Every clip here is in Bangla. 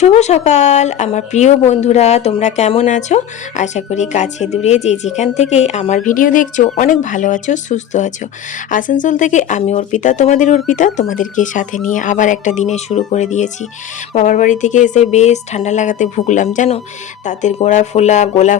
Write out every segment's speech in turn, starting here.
শুভ সকাল আমার প্রিয় বন্ধুরা, তোমরা কেমন আছো? আশা করি কাছে দূরে যে যেখান থেকে আমার ভিডিও দেখছো অনেক ভালো আছো, সুস্থ আছো। আসানসোল থেকে আমি অর্পিতা তোমাদেরকে সাথে নিয়ে আবার একটা দিনের শুরু করে দিয়েছি। বাবার বাড়ি থেকে এসে বেশ ঠান্ডা লাগাতে ভুগলাম জানো। দাঁতের গলা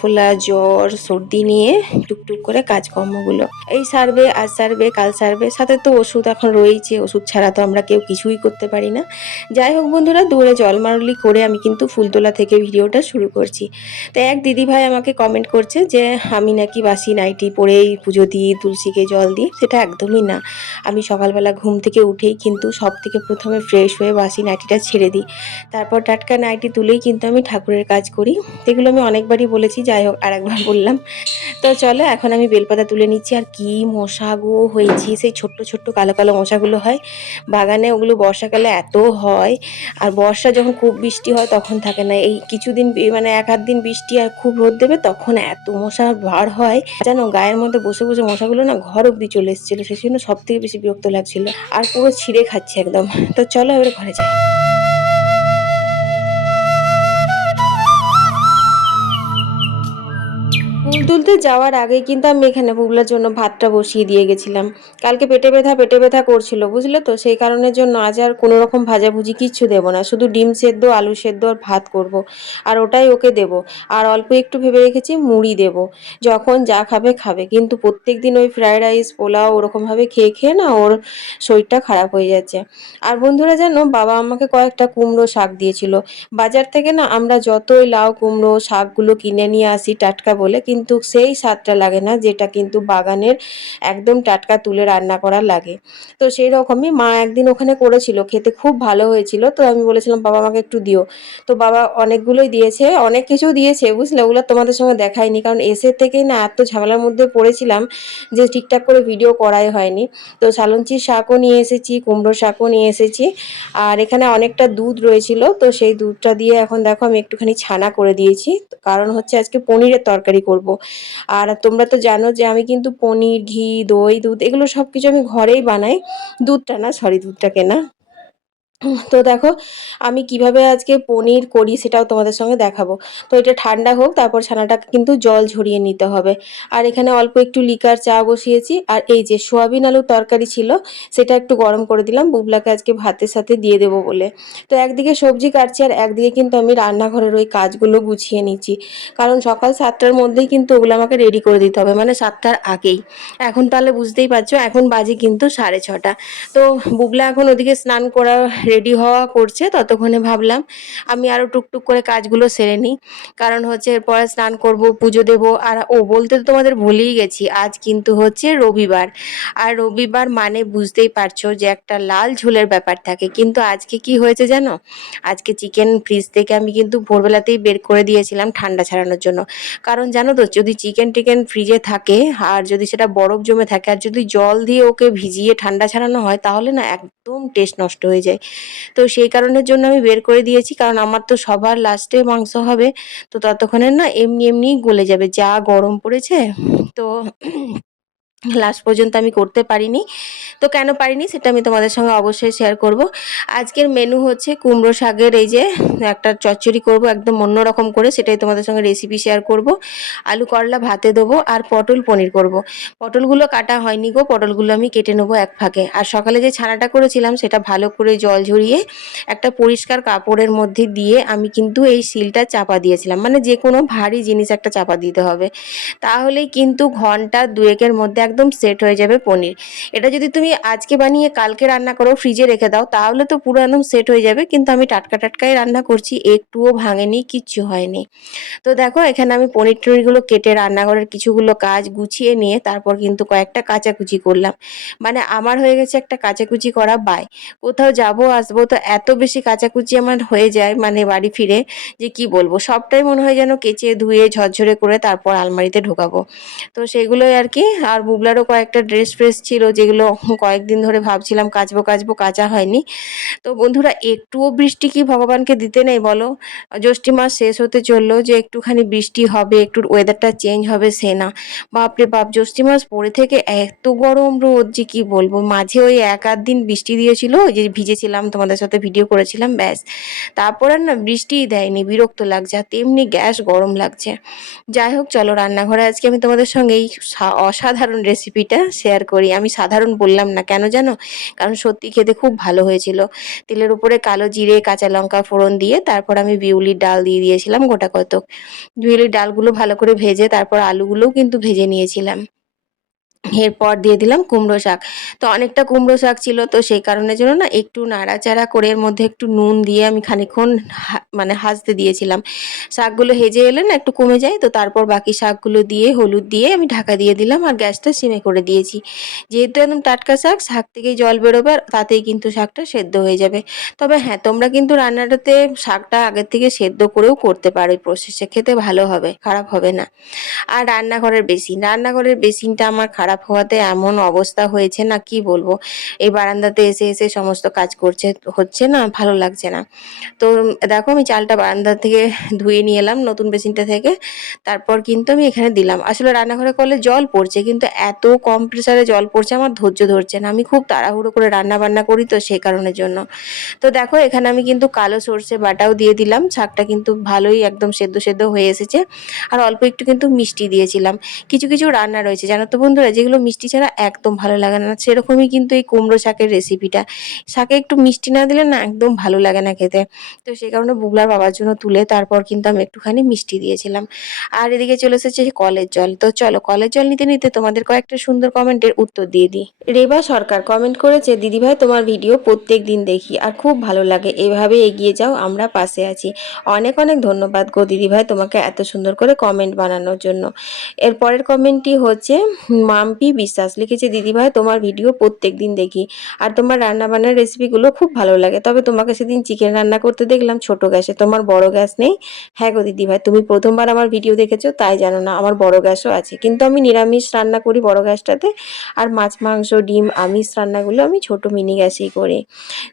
ফোলা জ্বর সর্দি নিয়ে টুকটুক করে কাজকর্মগুলো এই সারবে, আজ সারবে, কাল সারবে, সাথে তো ওষুধ এখন রয়েছে। ওষুধ ছাড়া তো আমরা কেউ কিছুই করতে পারি না। যাই হোক বন্ধুরা, দৌড়ে জলমারলি করে আমি কিন্তু ফুলতোলা থেকে ভিডিওটা শুরু করছি। তো এক দিদিভাই আমাকে কমেন্ট করছে যে আমি নাকি বাসি নাইটি পরেই পুজো দিই, তুলসীকে জল দিই। সেটা একদমই না। আমি সকালবেলা ঘুম থেকে উঠেই কিন্তু সব থেকে প্রথমে ফ্রেশ হয়ে বাসি নাইটিটা ছেড়ে দিই। তারপর টাটকা নাইটি তুলেই কিন্তু আমি ঠাকুরের কাজ করি। এগুলো আমি অনেকবারই বলেছি, যাই হোক আরেকবার বললাম। তো চলো এখন আমি বেলপাতা তুলে নিচ্ছি। আর কি মশা গো হয়েছি, সেই ছোট্ট ছোট্ট কালো কালো মশাগুলো হয় বাগানে, ওগুলো বর্ষাকালে এত হয়। আর বর্ষা যখন খুব বৃষ্টি হয় তখন থাকে না। এই কিছুদিন মানে এক আধ দিন বৃষ্টি আর খুব রোদ দেবে তখন এত মশা বার হয় জানো। গায়ের মধ্যে বসে বসে মশাগুলো না ঘর অব্দি চলে এসেছিলো, সেই জন্য সব থেকে বেশি বিরক্ত লাগছিল। আর পুরো ছিঁড়ে খাচ্ছে একদম। তো চলো এবার ঘরে যাই। ফুল তুলতে যাওয়ার আগেই কিন্তু আমি এখানে বুবলার জন্য ভাতটা বসিয়ে দিয়ে গেছিলাম। কালকে পেটে ব্যথা করছিল বুঝলে তো, সেই কারণের জন্য আজ আর কোনো রকম ভাজাভুজি কিচ্ছু দেবো না, শুধু ডিম সেদ্ধ, আলু সেদ্ধ আর ভাত করব। আর ওটাই ওকে দেব। আর অল্প একটু ভেবে রেখেছি মুড়ি দেব, যখন যা খাবে খাবে। কিন্তু প্রত্যেক দিন ওই ফ্রাইড রাইস পোলাও ওরকমভাবে খেয়ে খেয়ে না ওর শরীরটা খারাপ হয়ে যাচ্ছে। আর বন্ধুরা জানো, বাবা আমাকে কয়েকটা কুমড়ো শাক দিয়েছিল বাজার থেকে। না আমরা যতই লাউ কুমড়ো শাকগুলো কিনে নিয়ে আসি টাটকা বলে, কিন্তু সেই স্বাদটা লাগে না যেটা কিন্তু বাগানের একদম টাটকা তুলে রান্না করা লাগে। তো সেই রকমই মা একদিন ওখানে করেছিল, খেতে খুব ভালো হয়েছিল। তো আমি বলেছিলাম বাবা আমাকে একটু দিও। তো বাবা অনেকগুলোই দিয়েছে, অনেক কিছু দিয়েছে বুঝলে। ওগুলো তোমাদের সঙ্গে দেখাইনি, কারণ এসে থেকেই না এত ঝামেলার মধ্যে পড়েছিলাম যে ঠিকঠাক করে ভিডিও করাই হয়নি। তো সালঞ্চির শাকও নিয়ে এসেছি, কুমড়ো শাকও নিয়ে এসেছি। আর এখানে অনেকটা দুধ রয়েছিল, তো সেই দুধটা দিয়ে এখন দেখো আমি একটুখানি ছানা করে দিয়েছি। কারণ হচ্ছে আজকে পনিরের তরকারি করব। আর তোমরা তো জানো যে আমি কিন্তু পনির, ঘি, দই, দুধ এগুলো সব কিছু আমি ঘরেই বানাই। দুধটা না, সরি, দুধটা কেনা। তো দেখো আমি কিভাবে আজকে পনির করি সেটাও তোমাদের সঙ্গে দেখাবো। তো এটা ঠান্ডা হোক, তারপর ছানাটাকে কিন্তু জল ঝরিয়ে নিতে হবে। আর এখানে অল্প একটু লিকার চা বসিয়েছি। আর এই যে সোয়াবিন আলুর তরকারি ছিল, সেটা একটু গরম করে দিলাম বুবলাকে আজকে ভাতের সাথে দিয়ে দেবো বলে। তো একদিকে সবজি কাটছি আর একদিকে কিন্তু আমি রান্নাঘরের ওই কাজগুলো গুছিয়ে নিচ্ছি। কারণ সকাল 7টার মধ্যেই কিন্তু ওগুলো আমাকে রেডি করে দিতে হবে, মানে 7টার আগেই। এখন তাহলে বুঝতেই পারছো এখন বাজে কিন্তু 6:30। তো বুবলা এখন ওদিকে স্নান করা রেডি হওয়া করছে, ততক্ষণে ভাবলাম আমি আরো টুকটুক করে কাজগুলো সেরে নিই। কারণ হচ্ছে এরপরে স্নান করব, পুজো দেব। আর ও বলতে তো তোমাদের ভুলেই গেছি, আজ কিন্তু হচ্ছে রবিবার। আর রবিবার মানে বুঝতেই পারছো যে একটা লাল ঝোলের ব্যাপার থাকে। কিন্তু আজকে কি হয়েছে জানো, আজকে চিকেন ফ্রিজ থেকে আমি কিন্তু ভোরবেলাতেই বের করে দিয়েছিলাম ঠান্ডা ছাড়ানোর জন্য। কারণ জানো তো, যদি চিকেন টিকেন ফ্রিজে থাকে আর যদি সেটা বরফ জমে থাকে আর যদি জল দিয়ে ওকে ভিজিয়ে ঠান্ডা ছাড়ানো হয়, তাহলে না একদম টেস্ট নষ্ট হয়ে যায়। তো সেই কারণের জন্য আমি বের করে দিয়েছি, কারণ আমার তো সবার লাস্টে মাংস হবে। তো ততক্ষণে না এমনি এমনিই গলে যাবে, যা গরম পড়েছে। তো লাস্ট পর্যন্ত আমি করতে পারিনি। তো কেন পারিনি সেটা আমি তোমাদের সঙ্গে অবশ্যই শেয়ার করব। আজকের মেনু হচ্ছে কুমড়ো শাকের এই যে একটা চচ্চড়ি করব একদম অন্যরকম করে, সেটাই তোমাদের সঙ্গে রেসিপি শেয়ার করব। আলু করলা ভাতে দেবো আর পটল পনির করব। পটলগুলো কাটা হয়নি গো, পটলগুলো আমি কেটে নেবো এক ফাঁকে। আর সকালে যে ছানাটা করেছিলাম সেটা ভালো করে জল ঝরিয়ে একটা পরিষ্কার কাপড়ের মধ্যে দিয়ে আমি কিন্তু এই সিলটা চাপা দিয়েছিলাম, মানে যে কোনো ভারী জিনিস একটা চাপা দিতে হবে, তাহলেই কিন্তু ঘন্টা দুয়েকের মধ্যে একদম সেট হয়ে যাবে পনির। এটা যদি তুমি আজকে বানিয়ে কালকে রান্না করো, ফ্রিজে রেখে দাও, তাহলে তো পুরো একদম সেট হয়ে যাবে। কিন্তু আমি টাটকা টাটকাই রান্না করছি, একটুও ভাঙেনি, কিচ্ছু হয়নি। তো দেখো এখানে আমি পনির টনিরগুলো কেটে রান্নাঘরের কিছুগুলো কাজ গুছিয়ে নিয়ে তারপর কিন্তু কয়েকটা কাচাকুচি করলাম। মানে আমার হয়ে গেছে একটা কাচাকুচি করা বাই। কোথাও যাব আসবো তো এত বেশি কাচাকুচি আমার হয়ে যায় মানে বাড়ি ফিরে, যে কি বলবো, সবটাই মনে হয় যেন কেচে ধুয়ে ঝরঝরে করে তারপর আলমারিতে ঢোকাবো। তো সেগুলোই আর কি। আর বুবলারও কয়েকটা ড্রেস ফ্রেস ছিল যেগুলো কয়েকদিন ধরে ভাবছিলাম কাচবো কাচবো, কাচা হয়নি। তো বন্ধুরা একটুও বৃষ্টি কি ভগবানকে দিতে নেই বলো? জ্যৈষ্ঠ মাস শেষ হতে চললো যে একটুখানি বৃষ্টি হবে, একটু ওয়েদারটা চেঞ্জ হবে, সে না। বাপরে বাপ, জ্যৈষ্ঠ মাস পরে থেকে এত গরম রোদ যে কি বলবো। মাঝে ওই এক আধ দিন বৃষ্টি দিয়েছিল, ওই যে ভিজেছিলাম, তোমাদের সাথে ভিডিও করেছিলাম, ব্যাস। তারপর আর না বৃষ্টিই দেয়নি, বিরক্ত লাগছে, আর তেমনি গ্যাস গরম লাগছে। যাই হোক, চলো রান্নাঘরে আজকে আমি তোমাদের সঙ্গে এই অসাধারণ রেসিপিটা শেয়ার করি। আমি সাধারণ বললাম না কেন জানো? কারণ সত্যি খেতে খুব ভালো হয়েছিল। তেলের উপরে কালো জিরে, কাঁচা লঙ্কা ফোড়ন দিয়ে তারপর আমি বিউলির ডাল দিয়ে দিয়েছিলাম গোটা কতক। বিউলির ডালগুলো ভালো করে ভেজে তারপর আলুগুলোও কিন্তু ভেজে নিয়েছিলাম। এরপর দিয়ে দিলাম কুমড়ো শাক। তো অনেকটা কুমড়ো শাক ছিল, তো সেই কারণের জন্য না একটু নাড়াচাড়া করে এর মধ্যে একটু নুন দিয়ে আমি খানিকক্ষণ মানে ভাজতে দিয়েছিলাম। শাকগুলো হেজে এলে না একটু কমে যায়, তো তারপর বাকি শাকগুলো দিয়ে হলুদ দিয়ে আমি ঢাকা দিয়ে দিলাম আর গ্যাসটা সিমে করে দিয়েছি। যেহেতু একদম টাটকা শাক, শাক থেকেই জল বেরোবে আর তাতেই কিন্তু শাকটা সেদ্ধ হয়ে যাবে। তবে হ্যাঁ, তোমরা কিন্তু রান্নাটাতে শাকটা আগের থেকে সেদ্ধ করেও করতে পারো, এই প্রসেসে খেতে ভালো হবে, খারাপ হবে না। আর রান্নাঘরের বেসিনটা আমার খারাপ হওয়াতে এমন অবস্থা হয়েছে না, কি বলবো। এই বারান্দাতে এসে এসে সমস্ত কাজ হচ্ছে না, ভালো লাগছে না। তো দেখো আমি চালটা বারান্দা থেকে ধুয়ে নিয়ে এলাম নতুন বেসিনটা থেকে। তারপর কিন্তু আমি এখানে দিলাম। আসলে রান্নাঘরে কলে জল পড়ছে, কিন্তু এত কম প্রেসারে জল পড়ছে আমার ধৈর্য ধরছে না। আমি খুব তাড়াহুড়ো করে রান্না বান্না করি, তো সেই কারণের জন্য। তো দেখো এখানে আমি কিন্তু কালো সর্ষে বাটাও দিয়ে দিলাম। শাকটা কিন্তু ভালোই একদম সেদ্ধ সেদ্ধ হয়ে এসেছে। আর অল্প একটু কিন্তু মিষ্টি দিয়েছিলাম। কিছু কিছু রান্না রয়েছে জানো তো বন্ধুরা, যেগুলো মিষ্টি ছাড়া একদম ভালো লাগে না। সেরকমই কিন্তু এই কুমড়ো শাকের রেসিপিটা, শাকে একটু মিষ্টি না দিলে না একদম ভালো লাগে না খেতে। তো সেই কারণে বুগলার বাবার জন্য তুলে তারপর কিন্তু আমি একটুখানি মিষ্টি দিয়েছিলাম। আর এদিকে চলে এসেছে কলের জল। তো চলো কলের জল নিতে নিতে তোমাদের কয়েকটা সুন্দর কমেন্টের উত্তর দিয়ে দিই। রেবা সরকার কমেন্ট করেছে, দিদিভাই তোমার ভিডিও প্রত্যেক দিন দেখি আর খুব ভালো লাগে, এভাবে এগিয়ে যাও, আমরা পাশে আছি। অনেক অনেক ধন্যবাদ গো দিদিভাই তোমাকে এত সুন্দর করে কমেন্ট বানানোর জন্য। এর পরের কমেন্টটি হচ্ছে মাম্পি বিশ্বাস লিখেছে, দিদিভাই তোমার ভিডিও প্রত্যেক দিন দেখি আর তোমার রান্না বান্নার রেসিপিগুলো খুব ভালো লাগে। তবে তোমাকে সেদিন চিকেন রান্না করতে দেখলাম ছোট গ্যাসে, তোমার বড় গ্যাস নেই। হ্যাঁ গো দিদিভাই, তুমি প্রথমবার আমার ভিডিও দেখেছো তাই জানো না, আমার বড় গ্যাসও আছে, কিন্তু আমি নিরামিষ রান্না করি বড় গ্যাসটাতে। আর মাছ মাংস ডিম আমিষ রান্নাগুলো আমি ছোট মিনি গ্যাসেই করি।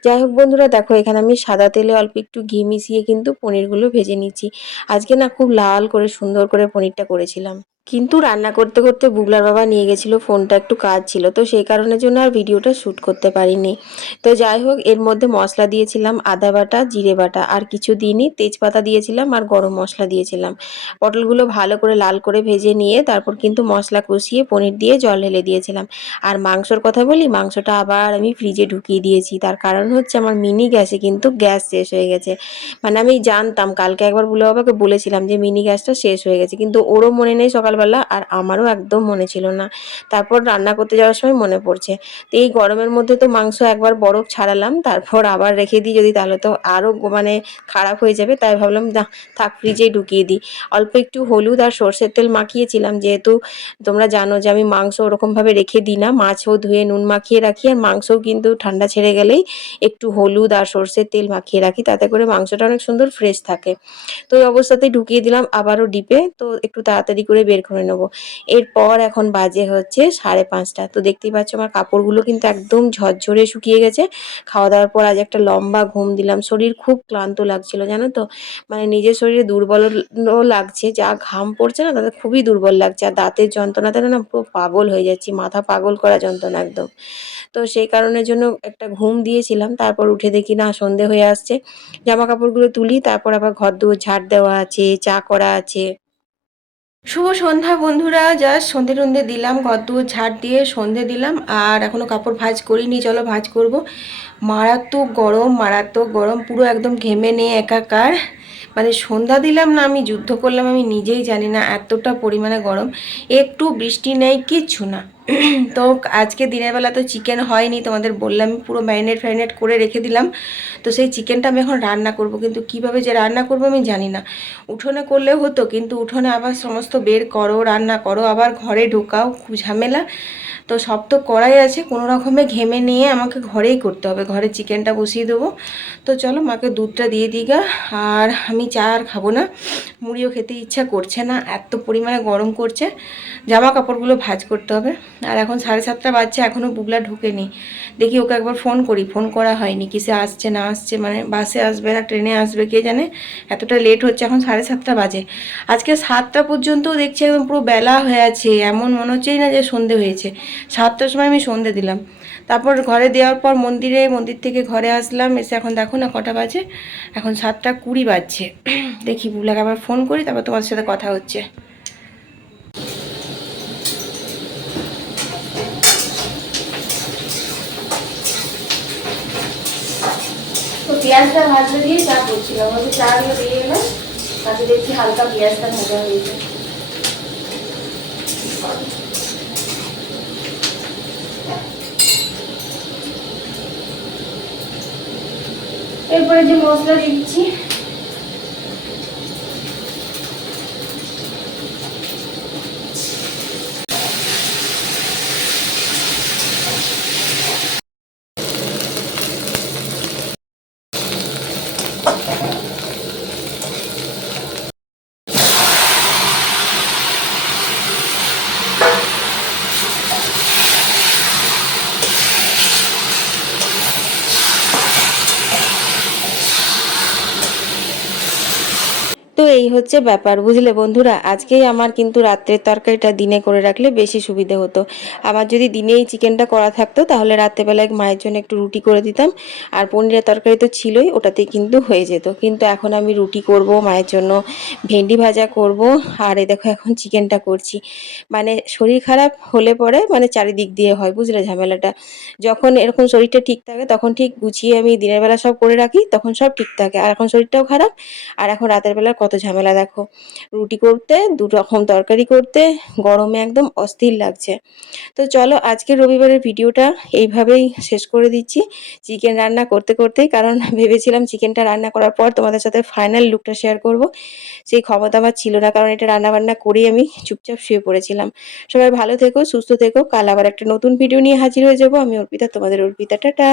যাই হোক বন্ধুরা, দেখো এখানে আমি সাদা তেলে অল্প একটু ঘি মিশিয়ে কিন্তু পনিরগুলো ভেজে নিচ্ছি। আজকে না খুব লাল করে সুন্দর করে পনিরটা করেছিলাম। কিন্তু রান্না করতে করতে বুগলার বাবা নিয়ে গেছিলো ফোনটা, একটু কাজ ছিল, তো সেই কারণের জন্য আর ভিডিওটা শ্যুট করতে পারিনি। তো যাই হোক, এর মধ্যে মশলা দিয়েছিলাম আদা বাটা, জিরে বাটা, আর কিছু দিইনি, তেজপাতা দিয়েছিলাম আর গরম মশলা দিয়েছিলাম। পটলগুলো ভালো করে লাল করে ভেজে নিয়ে তারপর কিন্তু মশলা কষিয়ে পনির দিয়ে জল ঢেলে দিয়েছিলাম। আর মাংসর কথা বলি, মাংসটা আবার আমি ফ্রিজে ঢুকিয়ে দিয়েছি, তার কারণ হচ্ছে আমার মিনি গ্যাসে কিন্তু গ্যাস শেষ হয়ে গেছে। মানে আমি জানতাম, কালকে একবার বুলো বাবাকে বলেছিলাম যে মিনি গ্যাসটা শেষ হয়ে গেছে, কিন্তু ওরও মনে নেই সকালবেলা, আর আমারও একদম মনে ছিল না। তারপর রান্না করতে যাওয়ার সময় মনে পড়ছে। তো এই গরমের মধ্যে তো মাংস একবার বরফ ছাড়ালাম, তারপর আবার রেখে দিই যদি, তাহলে তো আরও মানে খারাপ হয়ে যাবে, তাই ভাবলাম না, থাক ফ্রিজেই ঢুকিয়ে দিই। অল্প একটু হলুদ আর সর্ষের তেল মাখিয়েছিলাম, যেহেতু তোমরা জানো যে আমি মাংস ওরকমভাবে রেখে দিই না, মাছও ধুয়ে নুন মাখিয়ে রাখি, আর মাংসও কিন্তু ঠান্ডা ছেড়ে গেলেই একটু হলুদ আর সর্ষের তেল মাখিয়ে রাখি, তাতে করে মাংসটা অনেক সুন্দর ফ্রেশ থাকে। তো ওই অবস্থাতেই ঢুকিয়ে দিলাম আবারও ডিপে, তো একটু তাড়াতাড়ি করে বের করে নেবো। এরপর এখন বাজে হচ্ছে 5:30। তো দেখতেই পাচ্ছ আমার কাপড়গুলো কিন্তু একদম ঝরঝরে শুকিয়ে গেছে। খাওয়া দাওয়ার পর আজ একটা লম্বা ঘুম দিলাম, শরীর খুব ক্লান্ত লাগছিল জানো তো, মানে নিজের শরীরে দুর্বলও লাগছে, যা ঘাম পড়ছে না তাতে খুবই দুর্বল লাগছে, আর দাঁতের যন্ত্রণাতে না পুরো পাগল হয়ে যাচ্ছি, মাথা পাগল করা যন্ত্রণা একদম। তো সেই কারণের জন্য একটা ঘুম দিয়েছিলাম, তারপর উঠে দেখি না সন্ধে হয়ে আসছে। জামা কাপড়গুলো তুলি, তারপর আবার ঘর দুয়ার ঝাড় দেওয়া আছে, চা করা আছে। শুভ সন্ধ্যা বন্ধুরা, জাস্ট সন্ধে টন্ধে দিলাম, ঘর দুয়ার ঝাড় দিয়ে সন্ধে দিলাম, আর এখনও কাপড় ভাঁজ করিনি, চলো ভাঁজ করব। মারাত্মক গরম, মারাত্মক গরম, পুরো একদম ঘেমে নিয়ে একাকার। মানে সন্ধ্যা দিলাম না আমি যুদ্ধ করলাম, আমি নিজেই জানি না, এতটা পরিমাণে গরম। একটু বৃষ্টি নেই, কিচ্ছু না। তো আজকে দিনের বেলা তো চিকেন হয়নি, তোমাদের বললাম, পুরো ম্যারিনেট করে রেখে দিলাম। তো সেই চিকেনটা আমি এখন রান্না করব, কিন্তু কিভাবে যে রান্না করব আমি জানি না। উঠোনে করলেও হতো, কিন্তু উঠোনে আবার সমস্ত বের করো, রান্না করো, আবার ঘরে ঢোকাও, খুব ঝামেলা। তো সব তো করাই আছে, কোনো রকমে ঘেমে নিয়ে আমাকে ঘরেই করতে হবে, ঘরে চিকেনটা বসিয়ে দেবো। তো চলো মাকে দুধটা দিয়ে দিগা। আর আমি চা আর খাবো না, মুড়িও খেতে ইচ্ছা করছে না, এত পরিমাণে গরম করছে। জামা কাপড়গুলো ভাঁজ করতে হবে। আর এখন 7:30 বাজছে, এখনও বুগলা ঢুকেনি। দেখি ওকে একবার ফোন করি, ফোন করা হয়নি, কিসে আসছে না আসছে, মানে বাসে আসবে না ট্রেনে আসবে কে জানে, এতটা লেট হচ্ছে, এখন 7:30 বাজে। আজকে 7টা পর্যন্তও দেখছি একদম পুরো বেলা হয়ে আছে, এমন মনে হচ্ছেই না যে সন্ধে হয়েছে। 7টার সময় আমি সন্ধে দিলাম, তারপর ঘরে দেওয়ার পর মন্দির থেকে ঘরে আসলাম, এসে এখন দেখো না কটা বাজে, এখন 7টা 20 বাজছে। দেখি বুগলাকে আবার ফোন করি, তারপর তোমার সাথে কথা হচ্ছে। তো পেঁয়াজটা ভাজতে দিয়ে চা করছিলাম, ওদের চা দিয়ে দিয়ে এলাম, তাতে দেখছি হালকা পেঁয়াজটা ভাজা হয়েছে। এরপরে যে মশলা দিচ্ছি, তো এই হচ্ছে ব্যাপার, বুঝলে বন্ধুরা। আজকেই আমার কিন্তু রাত্রের তরকারিটা দিনে করে রাখলে বেশি সুবিধে হতো। আমার যদি দিনেই চিকেনটা করা থাকতো তাহলে রাত্রেবেলায় মায়ের জন্য একটু রুটি করে দিতাম, আর পনিরের তরকারি তো ছিলই, ওটাতেই কিন্তু হয়ে যেত। কিন্তু এখন আমি রুটি করব মায়ের জন্য, ভেন্ডি ভাজা করব, আর এই দেখো এখন চিকেনটা করছি। মানে শরীর খারাপ হলে পরে মানে চারিদিক দিয়ে হয়, বুঝলে ঝামেলাটা। যখন এরকম শরীরটা ঠিক থাকে তখন ঠিক গুছিয়ে আমি দিনের বেলা সব করে রাখি, তখন সব ঠিক থাকে। আর এখন শরীরটাও খারাপ, আর এখন রাতের বেলা কত ঝামেলা দেখো, রুটি করতে, দু রকম তরকারি করতে, গরমে একদম অস্থির লাগছে। তো চলো আজকে রবিবারের ভিডিওটা এইভাবেই শেষ করে দিচ্ছি, চিকেন রান্না করতে করতেই। কারণ ভেবেছিলাম চিকেনটা রান্না করার পর তোমাদের সাথে ফাইনাল লুকটা শেয়ার করব, সেই ক্ষমতা আমার ছিল না, কারণ এটা রান্না বান্না করেই আমি চুপচাপ শুয়ে পড়েছিলাম। সবাই ভালো থেকো, সুস্থ থেকো, কাল আবার একটা নতুন ভিডিও নিয়ে হাজির হয়ে যাবো। আমি অর্পিতা, তোমাদের অর্পিতা, টাটা।